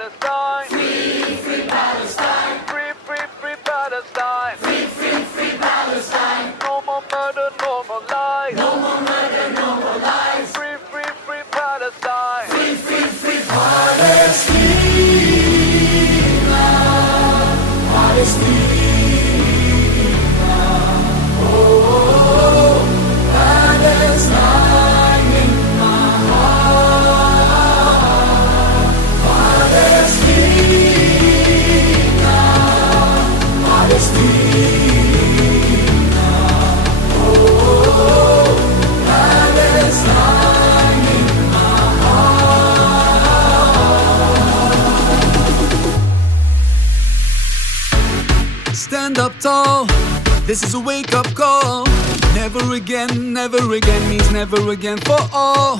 Palestine. Free, free Palestine. Free, free, free Palestine. Free, free, free Palestine. No more murder, no more lies. No more murder, no more lies. Free, free, free Palestine. Free, free, free Palestina. Palestina. Oh, Palestine in my heart. Palestina. Palestina. Oh, Palestine in my heart. Stand up tall, this is a wake-up call. Never again means never again for all.